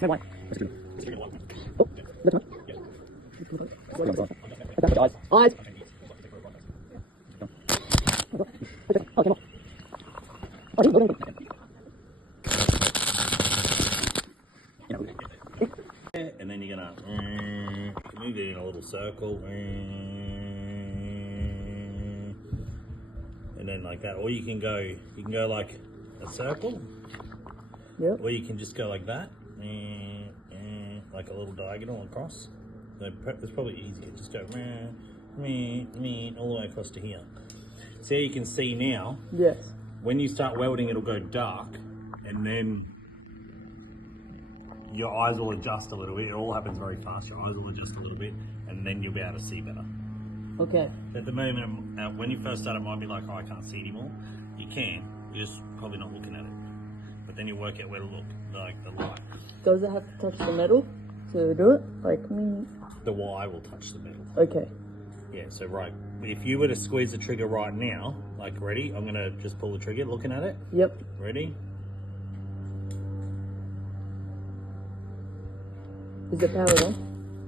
No way. Oh, look at it. Eyes. Eyes. Oh, come on. Oh, he's moving. And then you're gonna move it in a little circle, and then like that. Or you can go like a circle. Yep. Or you can just go like that, like a little diagonal across. So it's probably easier. Just go all the way across to here. So you can see now. Yes. When you start welding, it'll go dark, and then your eyes will adjust a little bit. It all happens very fast. Your eyes will adjust a little bit, and then you'll be able to see better. Okay. At the moment, when you first start, it might be like, oh, I can't see anymore. You can. You're just probably not looking at it. But then you work out where to look, like the light. Does it have to touch the metal to do it? Like me? The Y will touch the metal. Okay. Yeah, so right. If you were to squeeze the trigger right now, like ready, I'm going to just pull the trigger, looking at it. Yep. Ready? Is it powered on?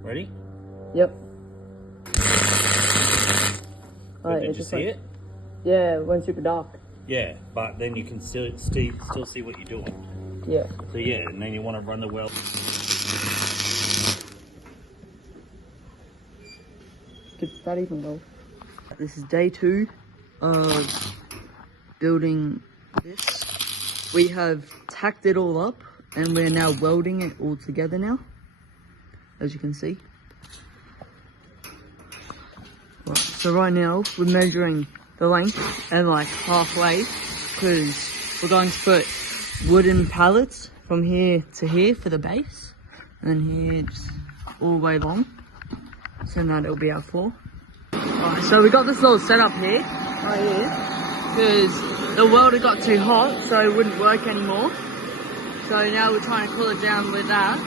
Ready? Yep. Alright, did you see it? Yeah, it went super dark. Yeah, but then you can still see what you're doing. Yeah. So yeah, and then you want to run the weld. Could that even go? This is day 2 of building this. We have tacked it all up and we're now welding it all together now, as you can see. Right, so right now we're measuring the length and like halfway, because we're going to put wooden pallets from here to here for the base, and then here just all the way along, so that it'll be our floor. Right, so we got this little setup here, right here, because the welder got too hot, so it wouldn't work anymore. So now we're trying to cool it down with that,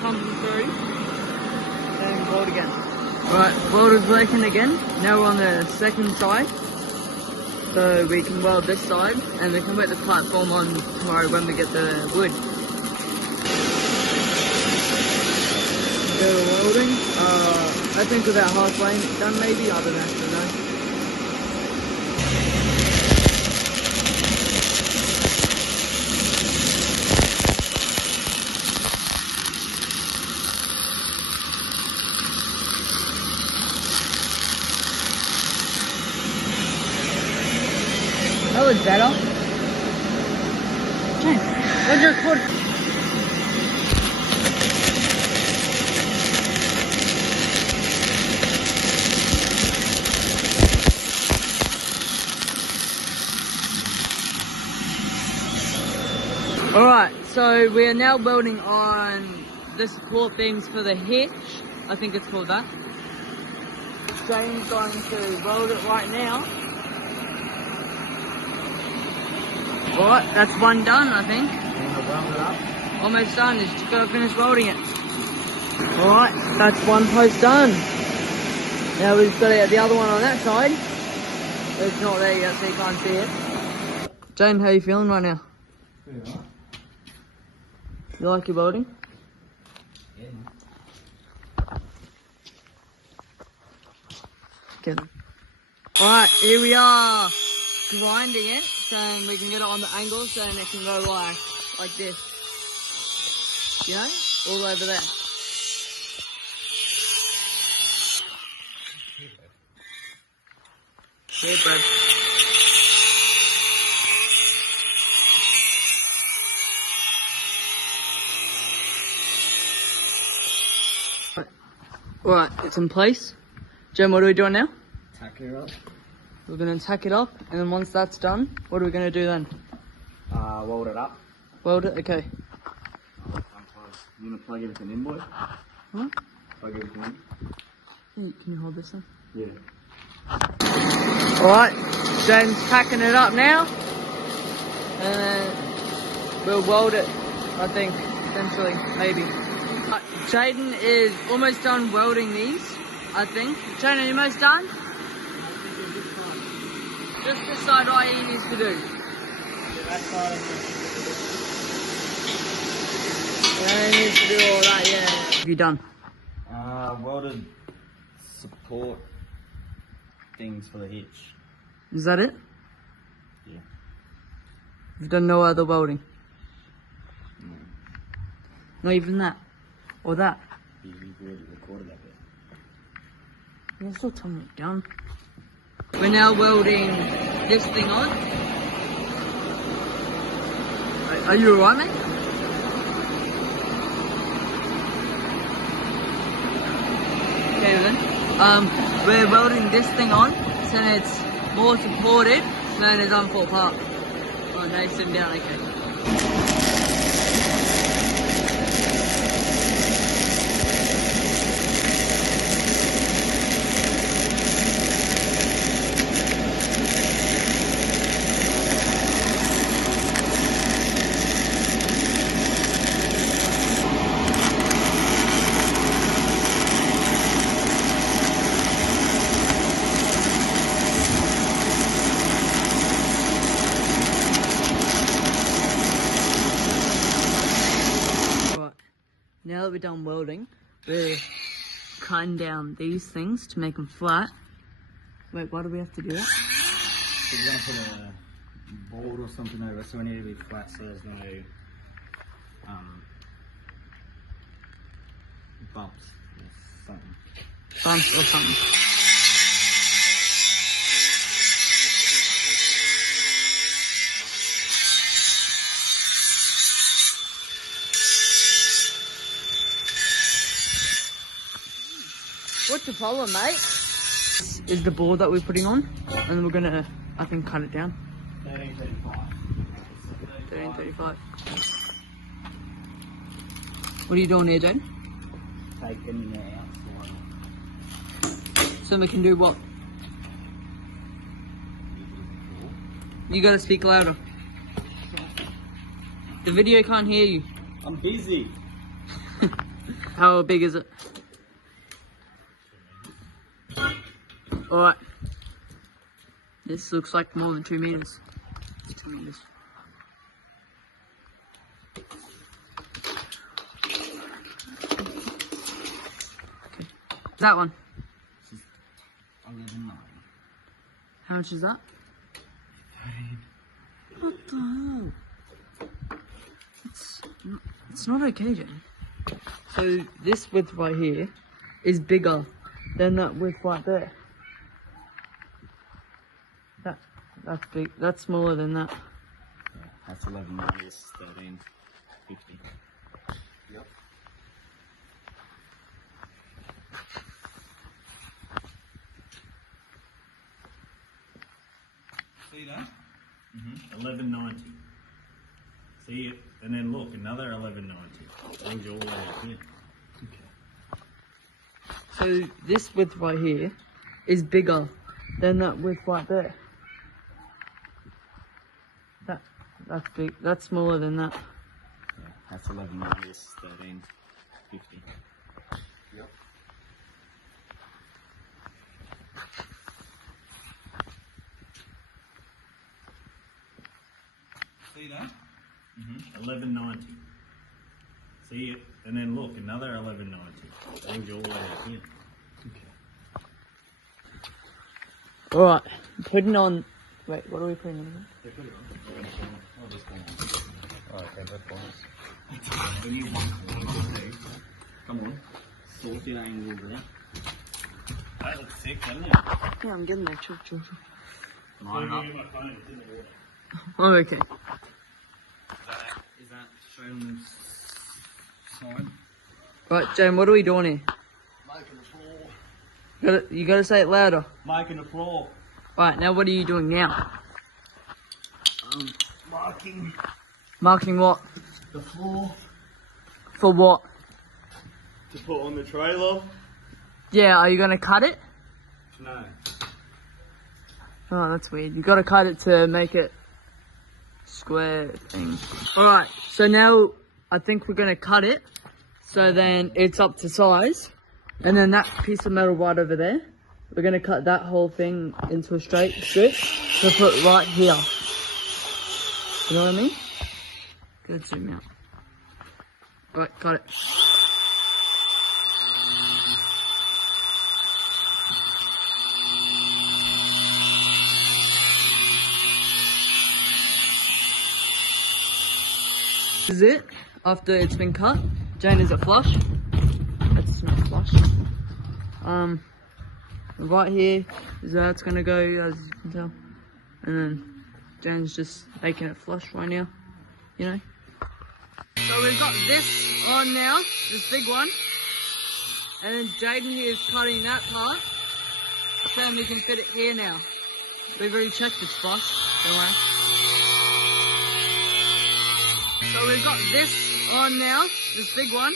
pumping through, and weld again. Right, welder's working again. Now we're on the second side, so we can weld this side, and we can put the platform on tomorrow when we get the wood. Go welding. I think we're about halfway done, maybe. I don't know. That was better. James, what'd you record? Alright, so we are now welding on the support beams for the hitch. I think it's called that. James going to weld it right now. Alright, that's one done, I think. Weld it up. Almost done, just gotta finish welding it. Alright, that's one post done. Now we've got to get the other one on that side. It's not there yet, so you can't see it. Jane, how are you feeling right now? Pretty right. You like your welding? Yeah. Okay. Alright, here we are grinding it so we can get it on the angle so it can go like this. You know? All over there. Here, Brad. Alright, it's in place. Jem, what are we doing now? Tack it up. We're going to tack it up, and then once that's done, what are we going to do then? Weld it up. Weld it? Okay. You want to plug everything in, boy? What? Plug everything in. Hey, can you hold this then? Yeah. Alright, James tacking it up now. And then we'll weld it, I think, essentially, maybe. Jayden is almost done welding these, I think. Jayden, are you almost done? Just this side right here needs to do. That side. And do all that, yeah. What have you done? Welded support things for the hitch. Is that it? Yeah. You've done no other welding? No. Not even that? Or that? You've already recorded that bit. You're still telling me down. We're now welding this thing on. Are you alright, mate? Okay then. We're welding this thing on, so then it's more supported, so then it doesn't fall apart. Oh, now he's sitting down, okay. Now that we're done welding, we're cutting down these things to make them flat. Wait, why do we have to do that? So we're going to put a board or something over it, so we need to be flat so there's no bumps or something. Bumps or something. What's the problem, mate? This is the board that we're putting on, and we're gonna, I think, cut it down. 1335. What are you doing here, Jayden? Taking it out. So we can do what? You gotta speak louder. The video can't hear you. I'm busy. How big is it? Alright. This looks like more than 2 meters. It's 2 meters. Okay. That one. 11.9. How much is that? 13. What the hell? It's not okay, Jane. So this width right here is bigger than that width right there. That's big. That's smaller than that. Yeah, that's 11.9. This is 13.50. Yep. See that? 11.90. See it, and then look, another 11.90. Brings you all the way up here. So this width right here is bigger than that width right there. That's big. That's smaller than that. Yeah, that's 11.9. This is 13.50. Yep. See that? 11.90. See it, and then look, another 11.90. Brings you all the way up here. Alright, putting on. Wait, what are we putting on? Oh, okay, that's bonus. Only one corner, okay. Come on. Sort your angle there. That looks sick, doesn't it? Yeah, I'm getting there. Chill. Line up. My phone, it's in the water. Oh, okay. Is that shown on the side? Right, Jane, what are we doing here? Making the floor. You gotta say it louder. Making the floor. Right, now what are you doing now? Marking Marking what? the floor For what? to put on the trailer. Yeah, are you gonna cut it? No. Oh, that's weird. You gotta cut it to make it square thing. Alright, so now I think we're gonna cut it. So then it's up to size. And then that piece of metal right over there, we're gonna cut that whole thing into a straight strip to put right here. You know what I mean? Good zoom out. Alright, cut it. is it after it's been cut. Jane, is it flush? It's not flush. Right here is where it's gonna go, as you can tell. And then Jane's just making it flush right now, you know. So we've got this on now, this big one. And then Jayden here is cutting that part. So we can fit it here now. We've already checked it's flush, don't worry. So we've got this on now, this big one.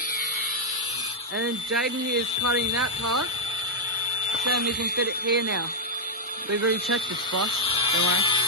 And then Jayden here is cutting that part. So we can fit it here now. We've already checked it's flush, don't worry.